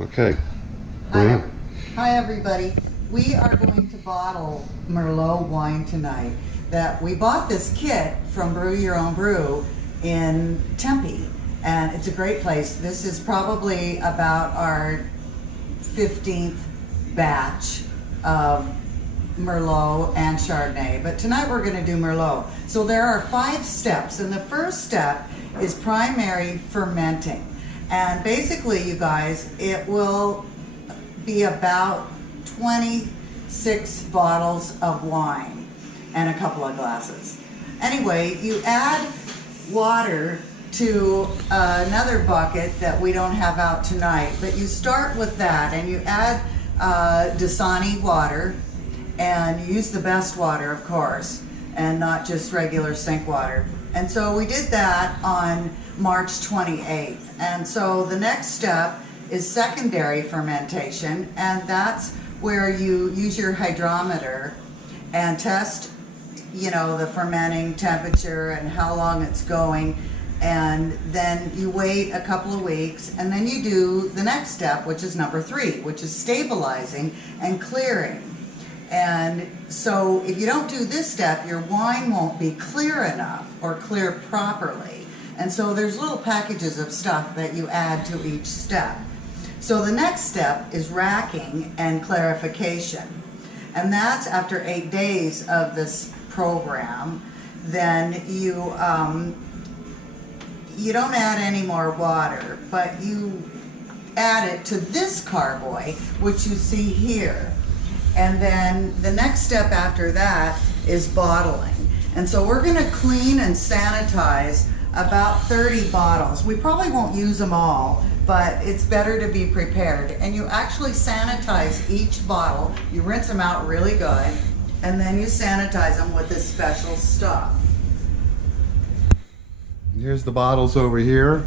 Okay. Hi, hi everybody. We are going to bottle Merlot wine tonight. That we bought this kit from Brew Your Own Brew in Tempe, and it's a great place. This is probably about our 15th batch of Merlot and Chardonnay, but tonight we're going to do Merlot. So there are 5 steps, and the first step is primary fermenting. And basically, you guys, it will be about 26 bottles of wine and a couple of glasses. Anyway, you add water to another bucket that we don't have out tonight, but you start with that and you add Dasani water, and use the best water, of course, and not just regular sink water. And so we did that on March 28th. And so the next step is secondary fermentation, and that's where you use your hydrometer and test, the fermenting temperature and how long it's going. And then you wait a couple of weeks, and then you do the next step, which is number 3, which is stabilizing and clearing. And so if you don't do this step, your wine won't be clear enough or clear properly. And so there's little packages of stuff that you add to each step. So the next step is racking and clarification. And that's after 8 days of this program. Then you don't add any more water, but you add it to this carboy, which you see here. And then the next step after that is bottling. And so we're going to clean and sanitize about 30 bottles. We probably won't use them all, but it's better to be prepared. And you actually sanitize each bottle. You rinse them out really good, and then you sanitize them with this special stuff. Here's the bottles over here.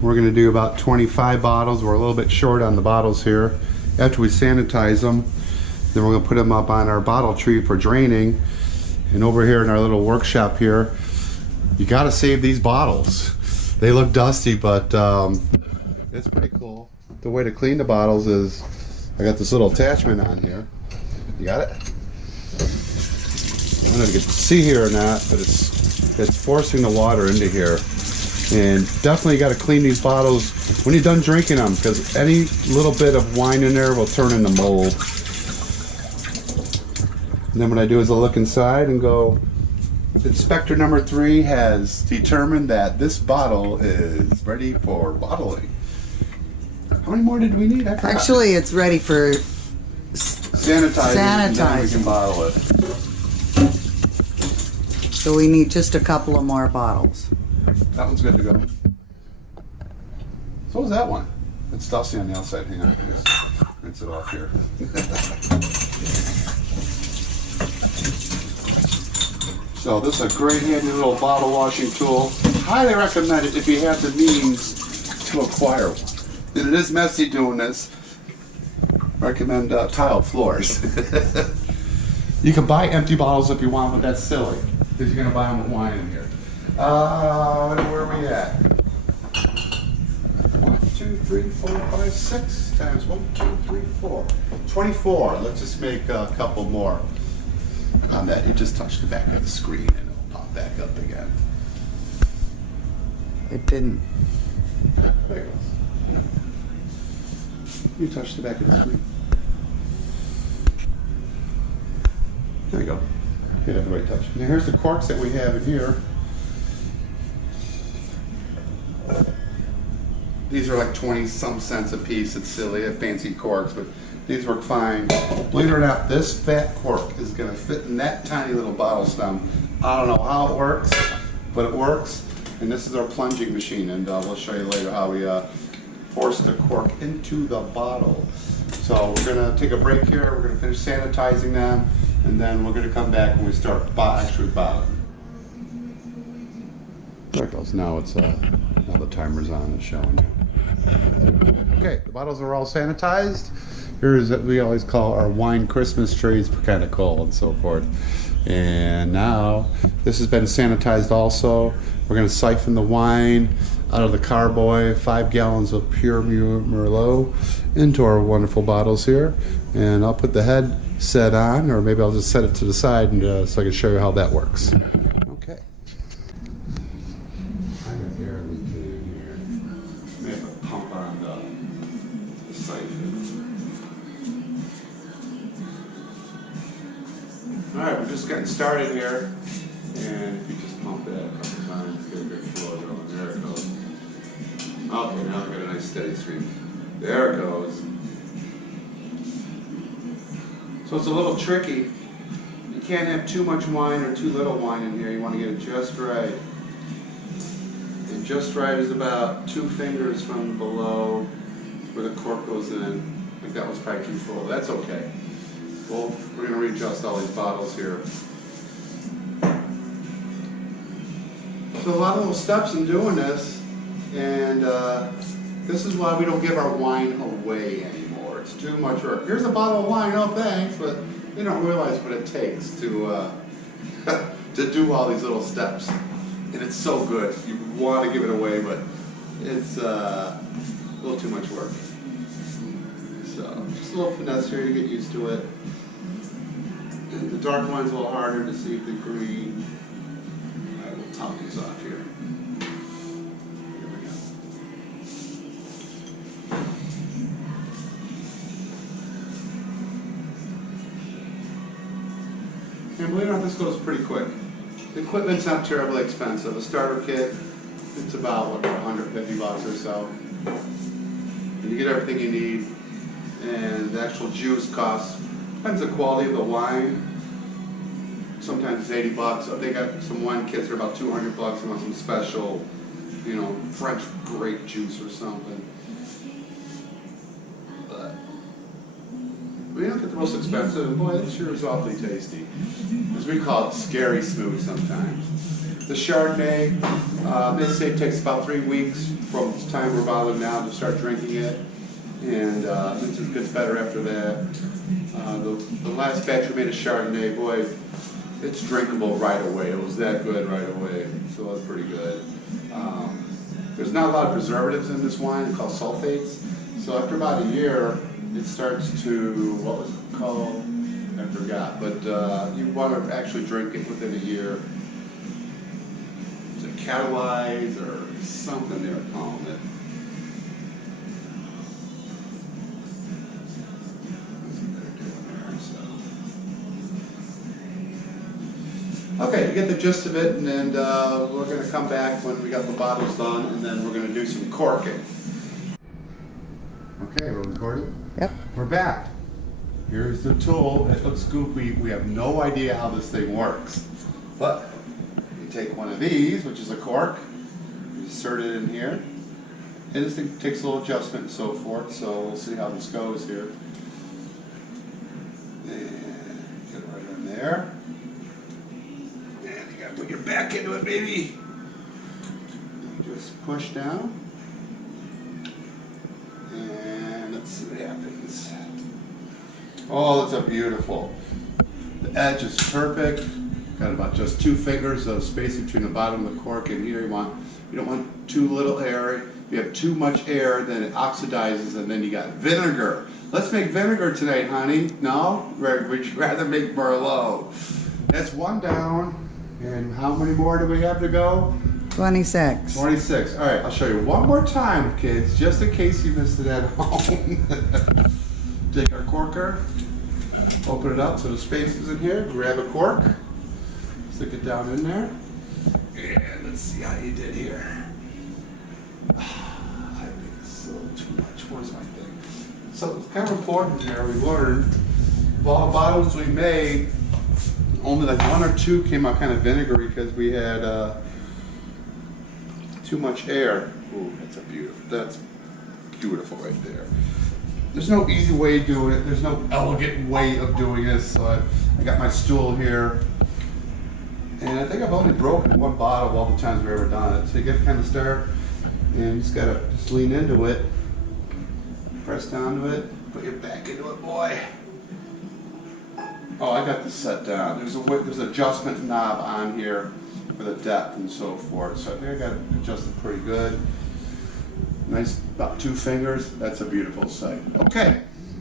We're going to do about 25 bottles. We're a little bit short on the bottles here. After we sanitize them, then we're going to put them up on our bottle tree for draining. And over here in our little workshop here, you got to save these bottles. They look dusty, but it's pretty cool. The way to clean the bottles is, I got this little attachment on here. You got it? I don't know if you can see here or not, but it's forcing the water into here. And definitely got to clean these bottles when you're done drinking them, because any little bit of wine in there will turn into mold. And then what I do is I look inside and go, inspector number 3 has determined that this bottle is ready for bottling. How many more did we need? Actually, it's ready for sanitizing. And then we can bottle it. So we need just a couple of more bottles. That one's good to go. So is that one. It's dusty on the outside. Hang on, please. Rinse it off here. So this is a great handy little bottle washing tool. Highly recommend it if you have the means to acquire one. And it is messy doing this. Recommend tile floors. You can buy empty bottles if you want, but that's silly, because you're going to buy them with wine in here. Where are we at? 1, 2, 3, 4, 5, 6 times 1, 2, 3, 4. 24. Let's just make a couple more. On that, you just touch the back of the screen and it'll pop back up again. It didn't. There it goes. You touch the back of the screen. There you go. You have the right touch. Now here's the corks that we have in here. These are like 20-some cents a piece. It's silly, I have fancy corks, but these work fine. Believe it or not, this fat cork is going to fit in that tiny little bottle stem. I don't know how it works, but it works. And this is our plunging machine, and we'll show you later how we force the cork into the bottle. So we're going to take a break here. We're going to finish sanitizing them, and then we're going to come back when we start actually bottling. There it goes. Now it's now the timer's on and showing you. Okay, the bottles are all sanitized. Here's what we always call our wine Christmas trees, kind of cool and so forth. And now this has been sanitized also. We're going to siphon the wine out of the carboy, 5 gallons of pure Merlot into our wonderful bottles here. And I'll put the head set on, or maybe I'll just set it to the side and, so I can show you how that works. Okay. I got air leaking in here. May have a pump on the siphon. Alright, we're just getting started here. And if you just pump that a couple times, get a good flow going. There it goes. Okay, now we've got a nice steady stream. There it goes. So it's a little tricky. You can't have too much wine or too little wine in here. You want to get it just right. And just right is about 2 fingers from below where the cork goes in. I think that was probably too full. That's okay. Well, we're going to readjust all these bottles here. So a lot of little steps in doing this, and this is why we don't give our wine away anymore. It's too much work. Here's a bottle of wine, oh thanks, but they don't realize what it takes to to do all these little steps. And it's so good. You want to give it away, but it's a little too much work. So just a little finesse here to get used to it. And the dark wine's a little harder to see the green. I will top these off here. Here we go. And believe it or not, this goes pretty quick. The equipment's not terribly expensive. A starter kit, it's about, what, $150 or so. And you get everything you need. And the actual juice costs, depends on the quality of the wine. Sometimes it's $80. They got some wine kits that are about $200. You want some special, you know, French grape juice or something. But we don't get the most expensive, and boy, this sure is awfully tasty. As we call it, scary smooth sometimes. The Chardonnay, they say it takes about 3 weeks from the time we're bottling now to start drinking it. And it gets better after that. The last batch we made of Chardonnay, boy, it's drinkable right away. It was that good right away, so that's pretty good. There's not a lot of preservatives in this wine. It's called sulfates. So after about a year, it starts to, what was it called? I forgot. But you want to actually drink it within a year. Is it catalyze or something they're calling it? Okay, you get the gist of it, and then we're going to come back when we got the bottles done, and then we're going to do some corking. Okay, we're recording? Yep. We're back. Here's the tool. It looks goofy. We have no idea how this thing works. But you take one of these, which is a cork, you insert it in here, and this thing takes a little adjustment and so forth, so we'll see how this goes here. And get it right in there. Put your back into it, baby. You just push down. And let's see what happens. Oh, that's a beautiful. The edge is perfect. Got about just 2 fingers of space between the bottom of the cork and here. You don't want too little air. If you have too much air, then it oxidizes, and then you got vinegar. Let's make vinegar tonight, honey. No? We'd rather make Merlot. That's 1 down. And how many more do we have to go? 26. 26. All right, I'll show you one more time, kids, just in case you missed it at home. Take our corker, open it up so the space is in here, grab a cork, stick it down in there, and let's see how you did here. I think it's a little too much. Where's my thing? So it's kind of important here, we learned, of all the bottles we made, only like 1 or 2 came out kind of vinegary because we had too much air. Ooh, that's beautiful right there. There's no easy way of doing it. There's no elegant way of doing this. So I got my stool here. And I think I've only broken 1 bottle all the times we've ever done it. So you get to kind of start and you just gotta lean into it. Press down to it. Put your back into it, boy. Oh, I got this set down. There's an adjustment knob on here for the depth and so forth. So I think I got it adjusted pretty good. Nice, about 2 fingers. That's a beautiful sight. Okay,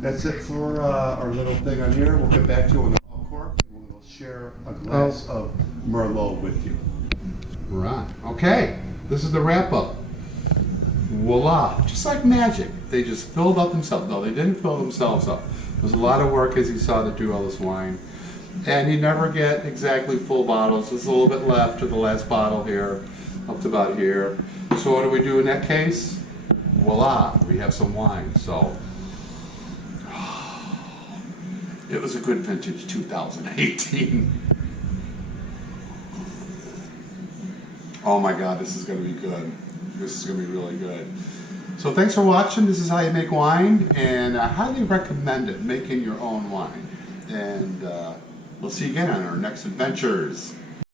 that's it for our little thing on here. We'll get back to it when they're all corked. We'll share a glass of Merlot with you. Right. Okay, this is the wrap up. Voila, just like magic. They just filled up themselves. No, they didn't fill themselves up. There's a lot of work, as you saw, to do all this wine. And you never get exactly full bottles. There's a little bit left to the last bottle here, up to about here. So what do we do in that case? Voila, we have some wine. So it was a good vintage 2018. Oh my God, this is going to be good. This is going to be really good. So thanks for watching. This is how you make wine, and I highly recommend it, making your own wine. And we'll see you again on our next adventures.